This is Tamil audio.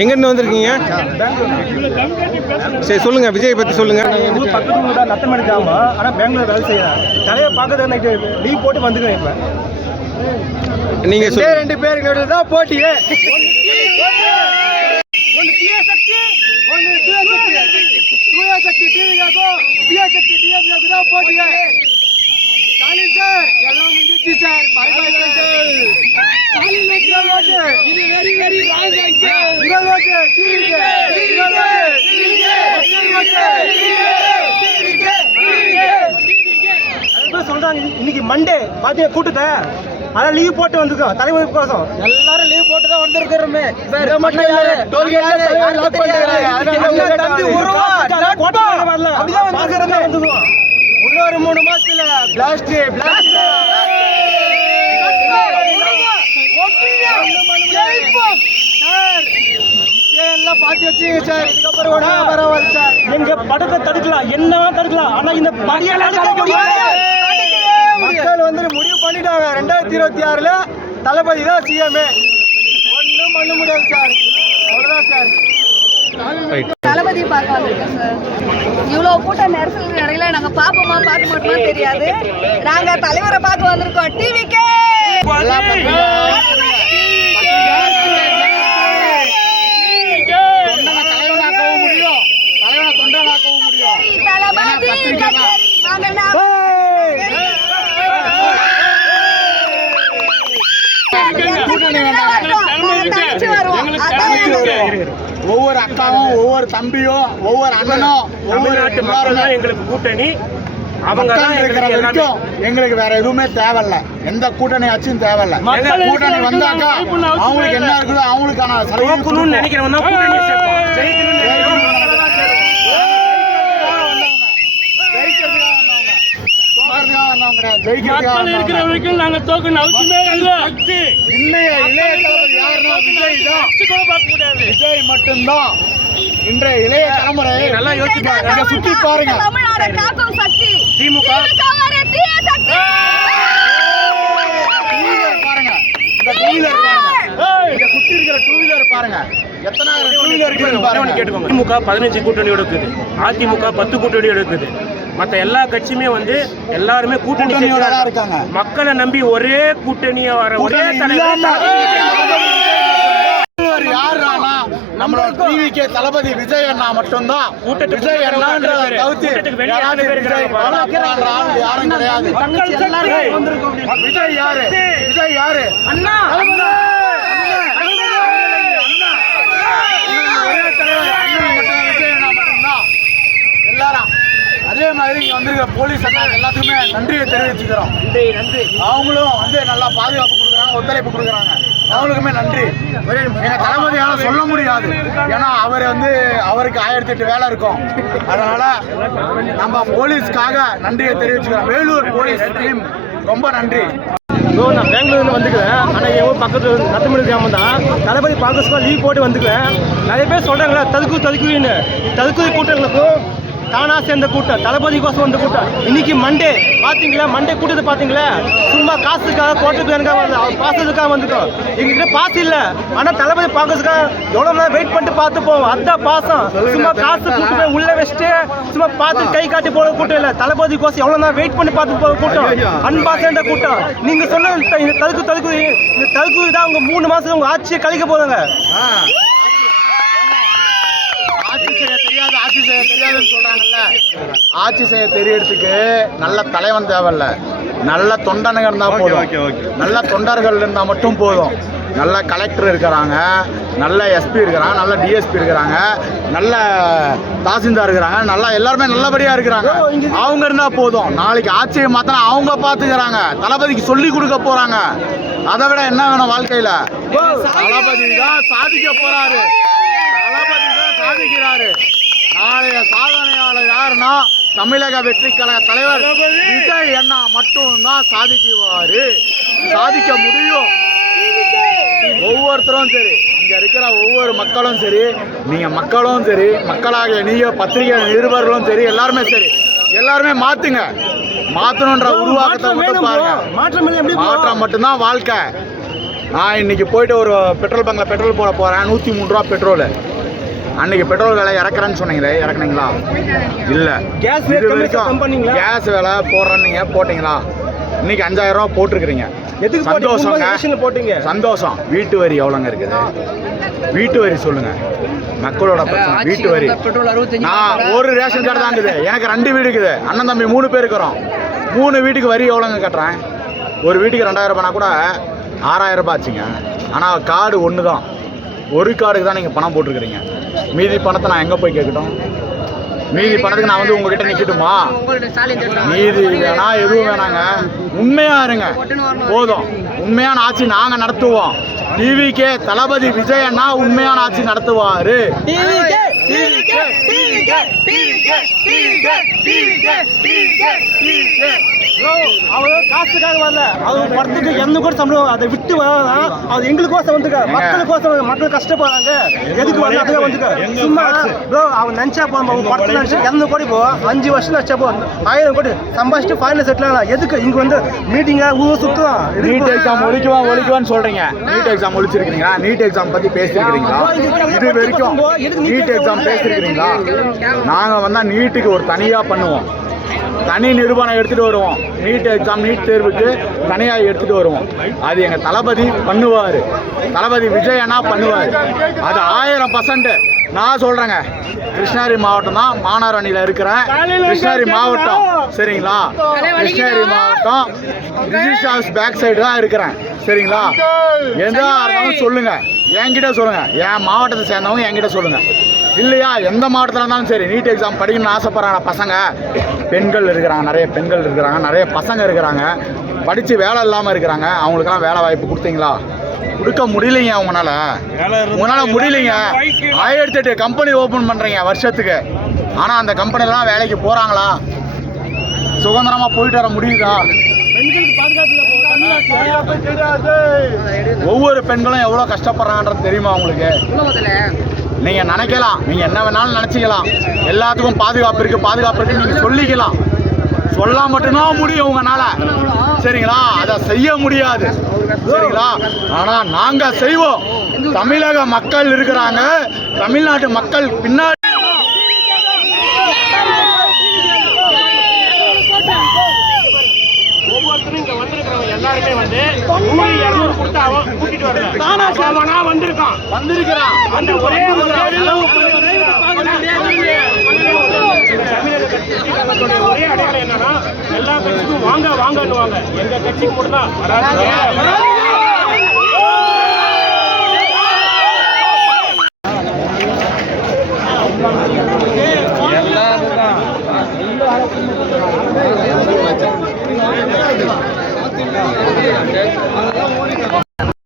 எங்கேருந்து வந்திருக்கீங்க? சரி சொல்லுங்க, விஜய் பற்றி சொல்லுங்க. ஊர் பக்கத்து தான் நத்தமணி கிராமம், ஆனால் பெங்களூர் வேலை செய்யறேன். தலைவர் பார்க்கறது எனக்கு லீவ் போட்டு வந்துக்கிறேன். இப்போ நீங்கள் ரெண்டு பேருக்கு தான் போட்டியே. போட்டியே ஸ்டாலின் சார், எல்லாம் முடிஞ்சிச்சு சார். பாய் பாய் சார். சொல்றாங்க இன்னைக்கு மண்டே பாத்தீங்க கூட்டத்தை, அதான் லீவ் போட்டு வந்துருக்கோம். தலைவர் கோசம் எல்லாரும் லீவ் போட்டு தான் வந்திருக்கிறோமே. இன்னொரு 3 மாசத்துல பிளாஸ்ட் எல்லாம் பாத்தி வச்சுங்க சார். இதுக்கப்புறம் சார் எங்க படத்தை தடுக்கலாம், என்னவா தடுக்கலாம், ஆனா இந்த மக்கள் வந்து முடிவு பண்ணிட்டாங்க. 2026ல தளபதி தான் சிஎம்ஏ. ஒன்றும் பண்ண முடியாது சார். அவ்வளோதான் சார். தளபதி பார்க்க வந்திருக்கேன் சார். இவ்வளோ கூட்டம் நெரிசல் இடையில நாங்க பாப்போமா பார்க்க மாட்டோமா தெரியாது. நாங்க தலைவரை பார்க்க வந்திருக்கோம். டிவிக்கே ஒவ்வொரு அக்காவும், ஒவ்வொரு தம்பியும், ஒவ்வொரு அண்ணனும், ஒவ்வொரு எங்களுக்கு கூட்டணி. அவங்க இருக்கிற வரைக்கும் எங்களுக்கு வேற எதுவுமே தேவையில்ல. எந்த கூட்டணி ஆச்சும் தேவையில்ல. கூட்டணி வந்தாக்கா அவங்களுக்கு என்ன இருக்குதோ அவங்களுக்கான சலுகை நினைக்கிறவங்க இருக்கிற வரைக்கும் நாங்க தோக்கணும் அவசியமே இல்லை. விஜய் மட்டும்தான் இன்றைய இளைய தலைமுறை. நல்லா யோசிச்சு பாருங்க, சுத்தி பாருங்க. திமுக பாருங்க, இந்த டூ வீலர் பாருங்க, சுத்தி இருக்கிற டூ வீலர் பாருங்க. எத்தனை டூ வீலர் இருக்குன்னு பாருங்க. கேட்டுக்கோங்க. திமுக 15 கூட்டணியோட இருக்குது, அதிமுக 10 கூட்டணியோட இருக்குது. மற்ற எல்லா கட்சியுமே வந்து எல்லாருமே கூட்டணியோட இருக்காங்க. மக்களை நம்பி ஒரே கூட்டணியா வர ஒரே யாருன்னா நம்மளோட டிவிக்கே தளபதி விஜய் அண்ணா மட்டும்தான். விஜய் அண்ணான்ற தவிர்த்து யாரும் கிடையாது. விஜய் யாரு? விஜய் யாரு? அண்ணா. எல்லாரும் அதே மாதிரி இங்க வந்திருக்கிற போலீஸ் எல்லாத்துக்குமே நன்றியை தெரிவிச்சுக்கிறோம். நன்றி. அவங்களும் வந்து நல்லா பாதுகாப்பு கொடுக்குறாங்க, ஒத்துழைப்பு கொடுக்குறாங்க. அவங்களுக்குமே நன்றி. எங்க தளபதியால சொல்ல முடியாது, ஏன்னா அவர் வந்து அவருக்கு 1008 வேலை இருக்கும். அதனால நம்ம போலீஸ்க்காக நன்றியை தெரிவிச்சுக்கிறோம். வேலூர் போலீஸ் டீம் ரொம்ப நன்றி. நான் பெங்களூர்ல வந்துக்கிறேன், ஆனால் என் ஊர் பக்கத்து நத்தமணி கிராமம் தான். தளபதி பார்க்க லீவ் போட்டு வந்துக்கிறேன். நிறைய பேர் சொல்றாங்களா தடுக்குன்னு. தடுக்குது கூட்டங்களுக்கும் தானா சேர்ந்த கூட்டம், தளபதி கோசம் வந்த கூட்டம். இன்னைக்கு மண்டே பாத்தீங்களா? மண்டே கூட்டத்தை பாத்தீங்களா? சும்மா காசுக்காக கோட்டத்துக்காக வருது, அவர் பாசத்துக்காக வந்துட்டோம். எங்ககிட்ட பாசு இல்லை, ஆனால் தளபதி பார்க்கறதுக்காக எவ்வளோ நேரம் வெயிட் பண்ணிட்டு பார்த்து போவோம். அதான் பாசம். சும்மா காசு கூட்டு போய் உள்ள வச்சுட்டு சும்மா பார்த்து கை காட்டி போகிற கூட்டம் இல்லை. தளபதி கோசம் எவ்வளோ நேரம் வெயிட் பண்ணி பார்த்து போகிற கூட்டம், அன்பா சேர்ந்த கூட்டம். நீங்க சொன்ன இந்த தடுக்கு தான் உங்க 3 மாசம் உங்க ஆட்சியை கழிக்க போறாங்க. ஆட்சி செய்ய தெரியாதுன்னு சொல்றாங்கல்ல. ஆட்சி செய்ய தெரியறதுக்கு நல்ல தலைவன் தேவையில்ல, நல்ல தொண்டனுங்க இருந்தா போதும். நல்ல தொண்டர்கள் இருந்தா மட்டும் போதும். நல்ல கலெக்டர் இருக்கிறாங்க, நல்ல எஸ்பி இருக்கிறாங்க, நல்ல டிஎஸ்பி இருக்கிறாங்க, நல்ல தாசில்தார் இருக்கிறாங்க, நல்லா எல்லாருமே நல்லபடியா இருக்கிறாங்க. அவங்க இருந்தா போதும். நாளைக்கு ஆட்சியை மாத்தினா அவங்க பாத்துக்கிறாங்க. தளபதிக்கு சொல்லி கொடுக்க போறாங்க. அதை விட என்ன வேணும் வாழ்க்கையில? தளபதி தான் சாதிக்க போறாரு, தளபதி தான் சாதிக்கிறாரு. நாளைய சாதனையாளர் யாருன்னா தமிழக வெற்றி கழக தலைவர் விஜய் அண்ணா மட்டும்தான் சாதிக்குவாரு, சாதிக்க முடியும். ஒவ்வொருத்தரும் சரி, இங்க இருக்கிற ஒவ்வொரு மக்களும் சரி, நீங்க மக்களும் சரி, மக்களாக நீங்க பத்திரிகை நிருபர்களும் சரி, எல்லாருமே சரி, எல்லாருமே மாத்துங்க. மாத்தணும்ன்ற உருவாக்கத்தை மட்டும் பாருங்க. மாற்றம் மட்டும்தான் வாழ்க்கை. நான் இன்னைக்கு போயிட்டு ஒரு பெட்ரோல் பங்கில் பெட்ரோல் போட போகிறேன், 103 ரூபா பெட்ரோலு. அன்னைக்கு பெட்ரோல் விலை இறக்குறேன்னு சொன்னீங்களே, இறக்குனீங்களா? இல்லை. கேஸ் இது ரேட் வரைக்கும் கம்மி பண்ணீங்களா? கேஸ் விலை போடுறேன்னீங்க, போட்டிங்களா? இன்னைக்கு 5000 ரூபா போட்டிருக்கிறீங்க. எதுக்கு சந்தோஷங்க, போட்டீங்க? சந்தோஷம். வீட்டு வரி எவ்வளோங்க இருக்குது? வீட்டு வரி சொல்லுங்க. மக்களோட பிரச்சனை வீட்டு வரி. நான் ஒரு ரேஷன் கார்டு தான் இருக்குது, எனக்கு 2 வீடு இருக்குது, அண்ணன் தம்பி 3 பேர் இருக்கிறோம். 3 வீட்டுக்கு வரி எவ்வளோங்க கட்டுறேன்? ஒரு வீட்டுக்கு 2000 ரூபாய்னா கூட 6000 ரூபாய் ஆச்சுங்க. ஆனால் கார்டு ஒன்று தான், ஒரு கார்டுக்கு தான் நீங்கள் பணம் போட்டிருக்கிறீங்க. மீதி பணத்தை நான் எங்கே போய் கேட்கட்டும்? மீதி பணத்துக்கு நான் வந்து உங்ககிட்ட நிற்கட்டுமா? மீதி வேணா எதுவும் வேணாங்க, உண்மையா இருங்க போதும். உண்மையான ஆட்சி நாங்க நடத்துவோம். டிவிகே தளபதி விஜய் அண்ணா உண்மையான ஆட்சி நடத்துவாரு. அவர் காசுக்காக வரல, அவர் படத்துக்கு என்ன கூட சம்பளம் அதை விட்டு வரலாம். அவர் எங்களுக்கோசம் வந்துக்க, மக்களுக்கோசம், மக்கள் கஷ்டப்படுறாங்க. எதுக்கு வரல? அதுக்காக வந்துக்க. சும்மா ப்ரோ அவன் நினைச்சா போதும், அவன் படத்தில் நினைச்சா 200 கோடி போ, 5 வருஷம் நினைச்சா போ 1000 கோடி சம்பாதிச்சுட்டு ஃபைனல் செட்டில் ஆகலாம். எதுக்கு இங்க வந்து மீட்டிங்கா ஊர் சுத்தலாம்? நீட் எக்ஸாம் ஒழிக்குவான்னு சொல்றீங்க. நீட் எக்ஸாம் ஒழிச்சிருக்கீங்களா? நீட் எக்ஸாம் பத்தி பேசிருக்கீங்களா? இது வரைக்கும் நீட் எக்ஸாம் பேசிருக்கீங்களா? நாங்க வந்தா நீட்டுக்கு ஒரு தனியா பண்ணுவோம், தனி நிரூபணம் எடுத்துட்டு வருவோம். நீட் எக்ஸாம், நீட் தேர்வுக்கு தனியாக எடுத்துட்டு வருவோம். அது எங்க தளபதி பண்ணுவாரு, தளபதி விஜய் அண்ணா பண்ணுவாரு. அது 1000% நான் சொல்றேங்க. கிருஷ்ணகிரி மாவட்டம் தான், மானார் அணியில் இருக்கிறேன். கிருஷ்ணகிரி மாவட்டம் சரிங்களா? கிருஷ்ணகிரி மாவட்டம் ரிஜிஸ்டர் பேக் சைடு தான் இருக்கிறேன் சரிங்களா? எதா இருந்தாலும் சொல்லுங்க, என்கிட்ட சொல்லுங்க. என் மாவட்டத்தை சேர்ந்தவங்க என்கிட்ட சொல்லுங்க. இல்லையா எந்த மாவட்டத்தில் இருந்தாலும் சரி, நீட் எக்ஸாம் படிக்கணும்னு ஆசைப்படுறாங்க பசங்க, பெண்கள் இருக்கிறாங்க, நிறைய பெண்கள் இருக்கிறாங்க, நிறைய பசங்க இருக்கிறாங்க, படித்து வேலை இல்லாமல் இருக்கிறாங்க. அவங்களுக்கெல்லாம் வேலை வாய்ப்பு கொடுத்தீங்களா? கொடுக்க முடியலைங்க. உங்களால் முடியலைங்க. 1008 கம்பெனி ஓப்பன் பண்ணுறீங்க வருஷத்துக்கு. ஆனால் அந்த கம்பெனிலாம் வேலைக்கு போகிறாங்களா? சுதந்திரமாக போயிட்டு வர முடியுதா? ஒவ்வொரு பெண்களும் எவ்வளோ கஷ்டப்படுறாங்கன்றது தெரியுமா உங்களுக்கு? நீங்கள் நினைக்கலாம், நீங்கள் என்ன வேணாலும் நினச்சிக்கலாம். எல்லாத்துக்கும் பாதுகாப்பு இருக்குன்னு நீங்கள் சொல்லிக்கலாம். சொல்ல மட்டும்தான் முடியும் உங்களால் சரிங்களா? அதை செய்ய முடியாது சரிங்களா? ஆனால் நாங்கள் செய்வோம். தமிழக மக்கள் இருக்கிறாங்க, தமிழ்நாட்டு மக்கள் பின்னாடி ஒவ்வொருத்தரும் இங்க வந்திருக்கிறவங்க எல்லாருமே வந்து 100-200 கொடுத்து அவன் கூட்டிட்டு வரல, வந்திருக்கிறான். அந்த ஒரே ஒரே அடையாளம் என்னன்னா, எல்லா கட்சிக்கும் வாங்கன்னுவாங்க, எங்க கட்சிக்கு மட்டும் தான்